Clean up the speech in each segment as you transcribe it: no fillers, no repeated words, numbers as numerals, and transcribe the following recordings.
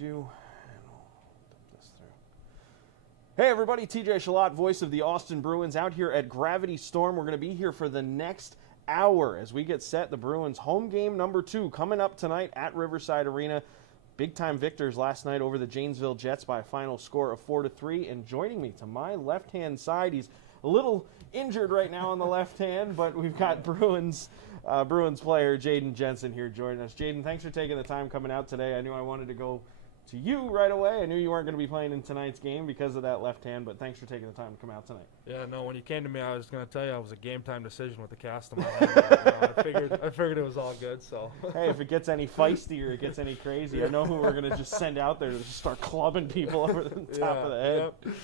you. And we'll dump this through. Hey everybody, TJ Shalott, voice of the Austin Bruins, out here at Gravity Storm. We're going to be here for the next hour as we get set. The Bruins home game number 2 coming up tonight at Riverside Arena. Big time victors last night over the Janesville Jets by a final score of 4-3. And joining me to my left-hand side, he's a little injured right now on the left hand, but we've got Bruins player Jayden Jensen here joining us. Jayden, thanks for taking the time coming out today. I knew I wanted to go to you right away. I knew you weren't going to be playing in tonight's game because of that left hand, but thanks for taking the time to come out tonight. Yeah, no, when you came to me, I was going to tell you I was a game time decision with the cast on my head. I figured it was all good. So hey, if it gets any feisty or it gets any crazy, I know who we're going to just send out there to just start clubbing people over the top of the head. Yep.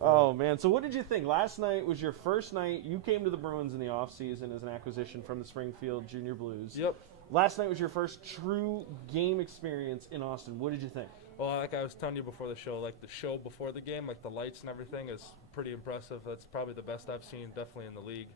Oh, man. So what did you think? Last night was your first night. You came to the Bruins in the offseason as an acquisition from the Springfield Junior Blues. Yep. Last night was your first true game experience in Austin. What did you think? Well, like I was telling you before the show, like the show before the game, like the lights and everything is pretty impressive. That's probably the best I've seen, definitely in the league.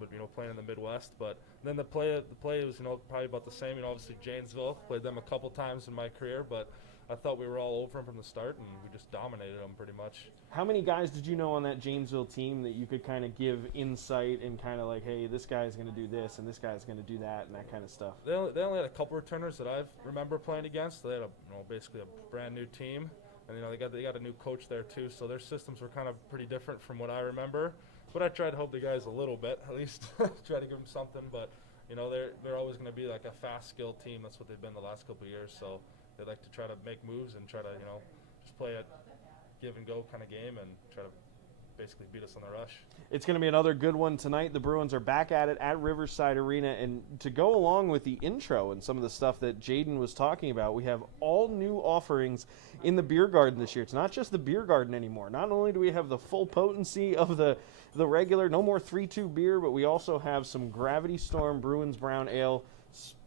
But playing in the Midwest. But then the play was probably about the same. Obviously Janesville, played them a couple times in my career, but I thought we were all over them from the start, and we just dominated them pretty much. How many guys did you know on that Janesville team that you could kind of give insight and kind of like, hey, this guy's going to do this and this guy's going to do that and that kind of stuff? They only had a couple returners that I remember playing against. They had basically a brand new team, and they got a new coach there too. So their systems were kind of pretty different from what I remember. But I tried to help the guys a little bit, at least try to give them something. But they're always going to be like a fast, skilled team. That's what they've been the last couple of years. So they like to try to make moves and try to, just play a give and go kind of game and try to basically beat us on the rush. It's going to be another good one tonight. The Bruins are back at it at Riverside Arena. And to go along with the intro and some of the stuff that Jayden was talking about, we have all new offerings in the beer garden this year. It's not just the beer garden anymore. Not only do we have the full potency of the regular, no more 3-2 beer, but we also have some Gravity Storm Bruins Brown Ale,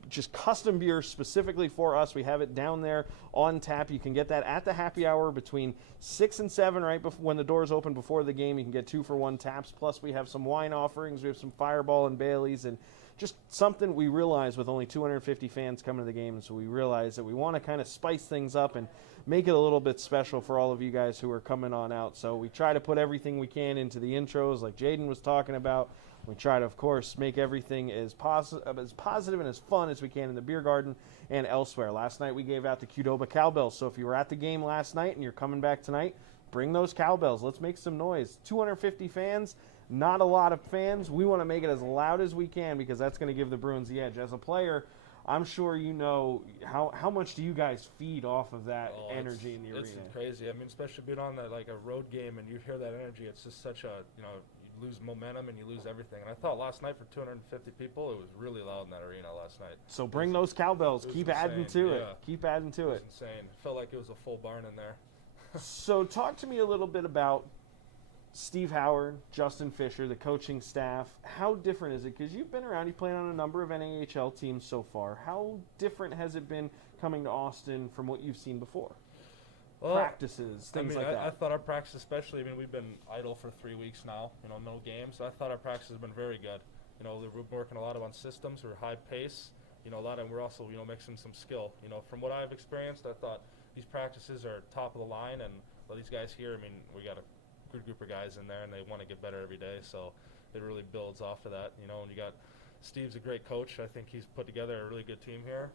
just custom beer specifically for us. We have it down there on tap. You can get that at the happy hour between 6 and 7 right before, when the doors open before the game. You can get 2-for-1 taps. Plus we have some wine offerings. We have some Fireball and Baileys, and just something we realize with only 250 fans coming to the game. And so we realize that we want to kind of spice things up and make it a little bit special for all of you guys who are coming on out. So we try to put everything we can into the intros like Jayden was talking about. We try to, of course, make everything as positive and as fun as we can in the beer garden and elsewhere. Last night we gave out the Qdoba cowbells, so if you were at the game last night and you're coming back tonight, bring those cowbells. Let's make some noise. 250 fans, not a lot of fans. We want to make it as loud as we can because that's going to give the Bruins the edge. As a player, I'm sure you know how much do you guys feed off of that energy in the arena? It's crazy. I mean, especially being on that like a road game and you hear that energy, it's just such a you lose momentum and you lose everything. And I thought last night for 250 people, it was really loud in that arena last night. So bring those cowbells. Keep adding to it. Keep adding to it. It was insane. It felt like it was a full barn in there. So talk to me a little bit about Steve Howard, Justin Fisher, the coaching staff. How different is it? Because you've been around, you've played on a number of NAHL teams so far. How different has it been coming to Austin from what you've seen before? Well, practices, things like that. I thought our practice especially, we've been idle for 3 weeks now, no games. So I thought our practice has been very good. We're working a lot on systems, we're high pace, we're also, mixing some skill. From what I've experienced, I thought these practices are top of the line, and these guys here, we got a good group of guys in there, and they want to get better every day, so it really builds off of that. And you got Steve's a great coach. I think he's put together a really good team here.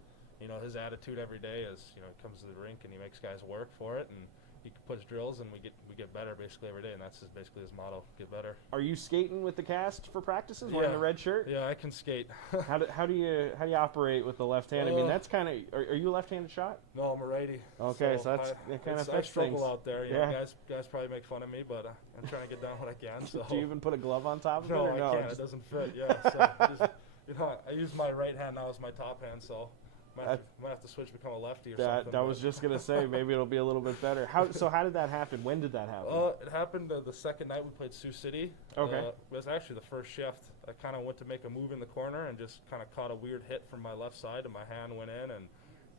His attitude every day is, he comes to the rink and he makes guys work for it, and he puts drills, and we get better basically every day, and that's basically his motto: get better. Are you skating with the cast for practices? Wearing the red shirt? Yeah, I can skate. How do you operate with the left hand? That's kind of. Are you a left-handed shot? No, I'm a righty. Okay, so that kind of affects I struggle things out there. Guys probably make fun of me, but I'm trying to get down what I can. So. Do you even put a glove on top of no, it? Or no, I can't. It doesn't fit. Yeah, so I use my right hand now as my top hand, so. Might have to switch, become a lefty or something. That was just going to say, maybe it'll be a little bit better. So how did that happen? When did that happen? It happened the second night we played Sioux City. Okay. It was actually the first shift. I kind of went to make a move in the corner and just kind of caught a weird hit from my left side, and my hand went in and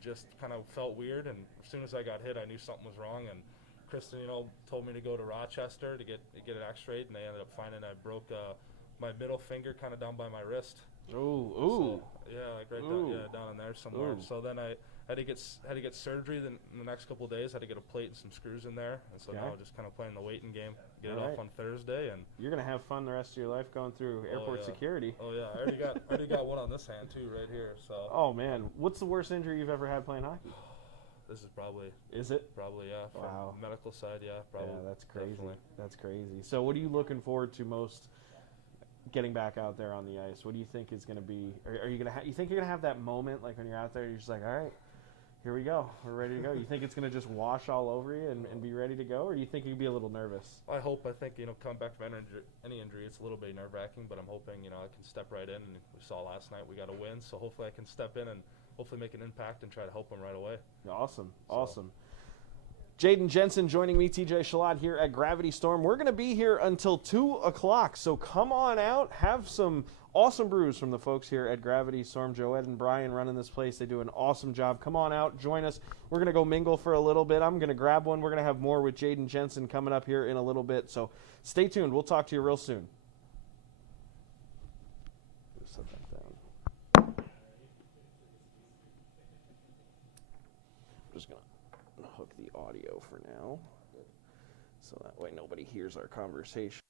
just kind of felt weird. And as soon as I got hit, I knew something was wrong. And Kristen, told me to go to Rochester to get it x-rayed, and they ended up finding I broke my middle finger kind of down by my wrist. Ooh, So ooh, yeah, like right down, ooh, yeah, down in there somewhere. ooh. So then I had to get surgery. Then in the next couple of days, had to get a plate and some screws in there. And so Okay. now just kind of playing the waiting game. Get it All off right. on Thursday, and You're gonna have fun the rest of your life going through airport yeah, security. oh yeah, I already got one on this hand too, right here. So Oh man, what's the worst injury you've ever had playing hockey? this is probably Is it? yeah from Wow. medical side, yeah, probably. Yeah, that's crazy. Definitely. That's crazy. So, what are you looking forward to most getting back out there on the ice? What do you think is going to be? Are you going to? You think you're going to have that moment like when you're out there? You're just like, all right, here we go. We're ready to go. You think it's going to just wash all over you and be ready to go, or do you think you'd be a little nervous? I think coming back from any injury, it's a little bit nerve wracking, but I'm hoping I can step right in. And we saw last night we got a win, so hopefully I can step in and hopefully make an impact and try to help them right away. Awesome, awesome. Jaden Jensen joining me, TJ Shalad here at Gravity Storm. We're going to be here until 2 o'clock, so come on out, have some awesome brews from the folks here at Gravity Storm. Joed and Brian running this place. They do an awesome job. Come on out, join us. We're going to go mingle for a little bit. I'm going to grab one. We're going to have more with Jaden Jensen coming up here in a little bit, so stay tuned. We'll talk to you real soon. Set that down. I'm just going to hook the audio for now, so that way nobody hears our conversation.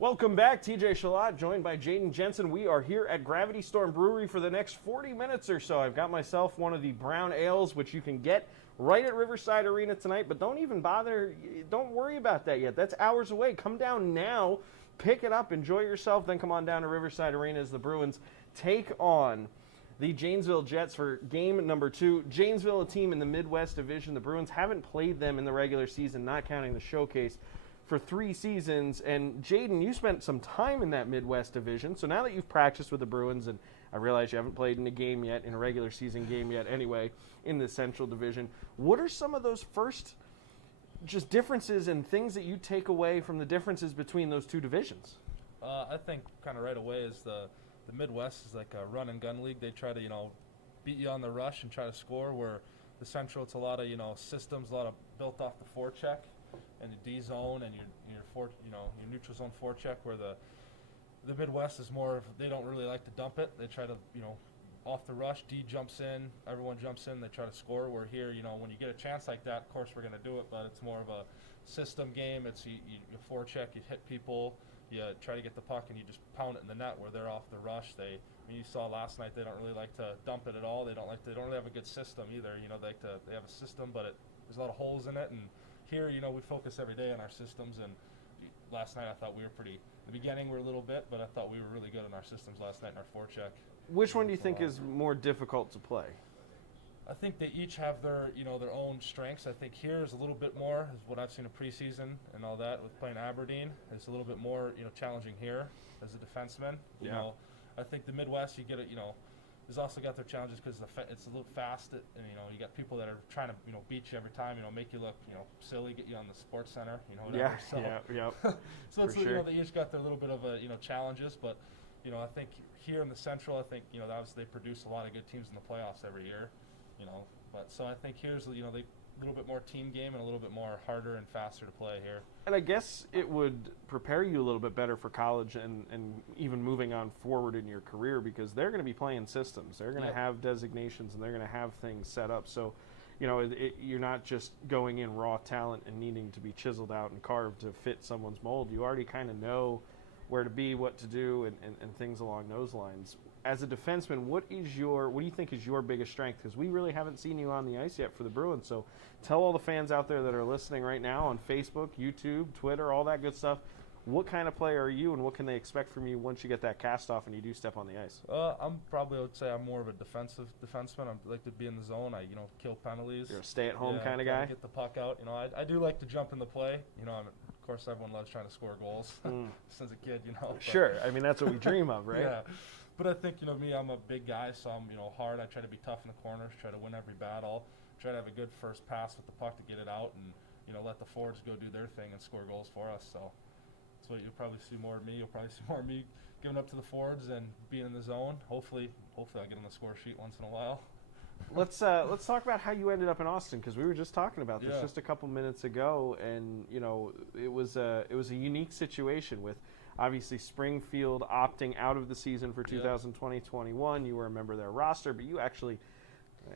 Welcome back, TJ Shalott, joined by Jaden Jensen. We are here at Gravity Storm Brewery for the next 40 minutes or so. I've got myself one of the brown ales, which you can get right at Riverside Arena tonight, but don't even bother. Don't worry about that yet. That's hours away. Come down now, pick it up, enjoy yourself, then come on down to Riverside Arena as the Bruins take on the Janesville Jets for game number 2. Janesville, a team in the Midwest Division. The Bruins haven't played them in the regular season, not counting the showcase, for 3 seasons. And Jaden, you spent some time in that Midwest Division, so now that you've practiced with the Bruins, and I realize you haven't played in a game yet, in a regular season game yet anyway, in the Central Division, what are some of those first just differences and things that you take away from the differences between those 2 divisions? I think kind of right away is the Midwest is like a run and gun league. They try to, beat you on the rush and try to score, where the Central, it's a lot of, systems, a lot of built off the forecheck and the D zone and your neutral zone forecheck, where the Midwest is more of, they don't really like to dump it. They try to, off the rush, D jumps in, everyone jumps in, they try to score. Where here, when you get a chance like that, of course we're going to do it, but it's more of a system game. It's you forecheck, you hit people, you try to get the puck, and you just pound it in the net where they're off the rush. You saw last night, they don't really like to dump it at all. They don't really have a good system either. They have a system, but there's a lot of holes in it. And here, we focus every day on our systems. And last night, I thought we were pretty. In the beginning, we were a little bit, but I thought we were really good in our systems last night in our forecheck. Which one do you think is more difficult to play? I think they each have their own strengths. I think here is a little bit more, is what I've seen in preseason and all that with playing Aberdeen. It's a little bit more, challenging here as a defenseman. I think the Midwest, you get it, has also got their challenges because it's a little fast, and you got people that are trying to beat you every time, make you look silly, get you on the Sports Center, whatever. So it's sure. They each got their little bit of challenges, but I think here in the Central, I think obviously they produce a lot of good teams in the playoffs every year. But so I think here's a little bit more team game and a little bit more harder and faster to play here. And I guess it would prepare you a little bit better for college and even moving on forward in your career, because they're going to be playing systems. They're going to have designations, and they're going to have things set up. So, you're not just going in raw talent and needing to be chiseled out and carved to fit someone's mold. You already kind of know where to be, what to do, and things along those lines. As a defenseman, what do you think is your biggest strength? Because we really haven't seen you on the ice yet for the Bruins. So tell all the fans out there that are listening right now on Facebook, YouTube, Twitter, all that good stuff, what kind of player are you, and what can they expect from you once you get that cast off and you do step on the ice? I would say I'm more of a defenseman. I like to be in the zone. I kill penalties. You're a stay-at-home kind of guy? Get the puck out. I do like to jump in the play. Of course, everyone loves trying to score goals since a kid, Sure. I mean, that's what we dream of, right? Yeah. But I think, me, I'm a big guy, so I'm, hard. I try to be tough in the corners, try to win every battle, try to have a good first pass with the puck to get it out, and, let the forwards go do their thing and score goals for us. So that's what you'll probably see more of me. You'll probably see more of me giving up to the forwards and being in the zone. Hopefully I'll get on the score sheet once in a while. Let's talk about how you ended up in Austin, because we were just talking about this just a couple minutes ago, and it was a unique situation with obviously Springfield opting out of the season for 2020-21. You were a member of their roster, but you actually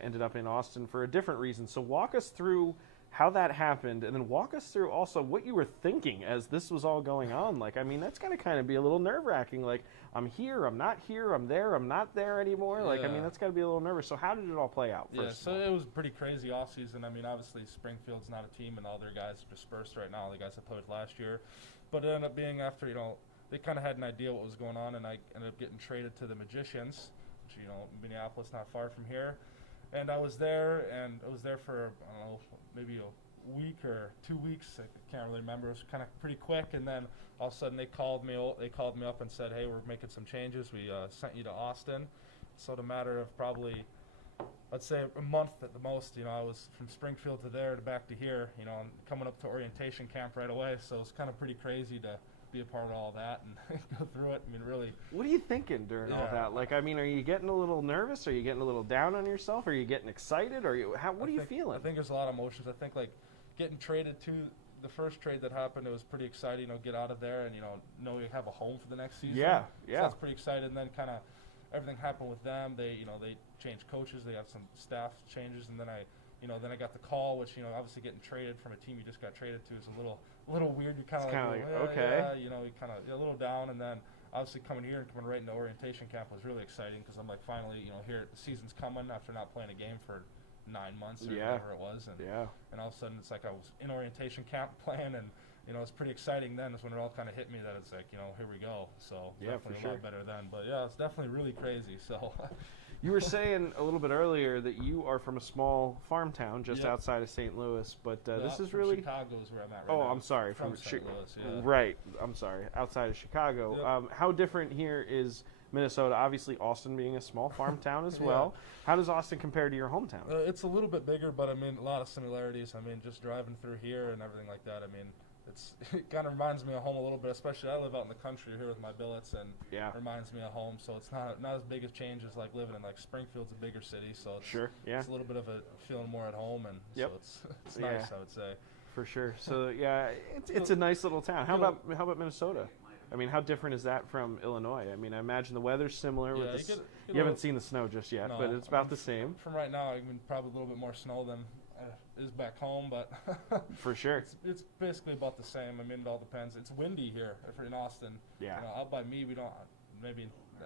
ended up in Austin for a different reason. So walk us through how that happened, and then walk us through also what you were thinking as this was all going on. Like, I mean, that's got to kind of be a little nerve-wracking. Like, I'm here, I'm not here, I'm there, I'm not there anymore. Like, I mean, that's got to be a little nervous. So how did it all play out? So it was pretty crazy offseason. I mean, obviously Springfield's not a team, and all their guys are dispersed right now, the guys that played last year. But it ended up being after, they kind of had an idea what was going on, and I ended up getting traded to the Magicians, which, Minneapolis, not far from here. And I was there for, I don't know, maybe a week or 2 weeks. I can't really remember. It was kind of pretty quick. And then all of a sudden they called me up and said, hey, we're making some changes. We sent you to Austin. So in a matter of probably, let's say a month at the most, I was from Springfield to there to back to here, and coming up to orientation camp right away. So it's kind of pretty crazy to be a part of all that and go through it. I mean, really. What are you thinking during all that? Like, I mean, are you getting a little nervous? Are you getting a little down on yourself? Are you getting excited? What are you feeling? I think there's a lot of emotions. I think, like, getting traded to the first trade that happened, it was pretty exciting, get out of there and, know you have a home for the next season. Yeah. So that's pretty exciting. And then kind of everything happened with them. They, they changed coaches. They have some staff changes. And then I got the call, which, obviously getting traded from a team you just got traded to is a little a little weird. You're kind of like, okay. yeah, you know, you kind of a little down, and then obviously coming here and coming right into orientation camp was really exciting because I'm like, finally, you know, here the season's coming after not playing a game for 9 months or whatever it was, and all of a sudden it's like I was in orientation camp playing, and you know, it's pretty exciting then. Is when it all kind of hit me that it's like, you know, here we go. So definitely a lot better then. But yeah, it's definitely really crazy. So you were saying a little bit earlier that you are from a small farm town just outside of St. Louis, but this is really Chicago is where I'm at right now. Oh, I'm sorry, from St. Louis. Yeah. Right, I'm sorry, outside of Chicago. Yep. How different here is Minnesota? Obviously, Austin being a small farm town as well. How does Austin compare to your hometown? It's a little bit bigger, but I mean, a lot of similarities. I mean, just driving through here and everything like that. I mean, it kind of reminds me of home a little bit, especially I live out in the country here with my billets, and it reminds me of home. So it's not as big of change as like living in like Springfield's a bigger city, so it's, it's a little bit of a feeling more at home, and so it's nice, I would say. For sure. So it's a nice little town. How about Minnesota? I mean, how different is that from Illinois? I mean, I imagine the weather's similar. With you haven't seen the snow just yet, but it's about the same. From right now, I mean, probably a little bit more snow than is back home, but for sure, it's basically about the same. I mean, it all depends. It's windy here in Austin. Yeah. You know, out by me,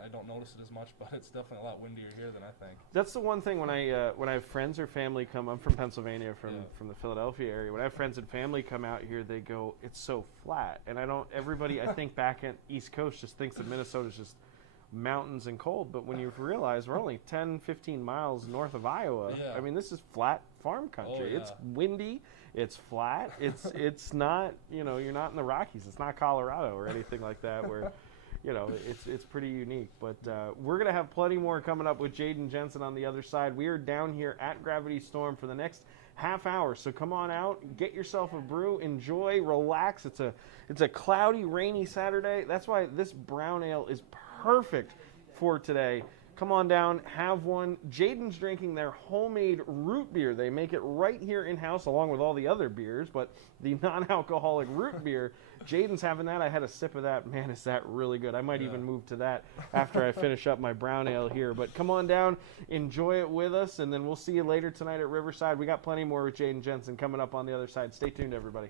I don't notice it as much, but it's definitely a lot windier here than I think. That's the one thing when I have friends or family come. I'm from Pennsylvania, from the Philadelphia area. When I have friends and family come out here, they go, "It's so flat," and everybody I think back at East Coast just thinks that Minnesota's just mountains and cold, but when you realize we're only 10, 15 miles north of Iowa, I mean, this is flat farm country. It's windy, it's flat, it's not, you know, you're not in the Rockies, it's not Colorado or anything like that where, you know, it's pretty unique. But we're going to have plenty more coming up with Jaden Jensen on the other side. We are down here at Gravity Storm for the next half hour, so come on out, get yourself a brew, enjoy, relax. It's a cloudy, rainy Saturday. That's why this brown ale is perfect for today. Come on down, have one. Jaden's drinking their homemade root beer. They make it right here in-house along with all the other beers, but the non-alcoholic root beer, Jaden's having that. I had a sip of that. Man, is that really good. I might even move to that after I finish up my brown ale here. But come on down, enjoy it with us, and then we'll see you later tonight at Riverside. We got plenty more with Jaden Jensen coming up on the other side. Stay tuned, everybody.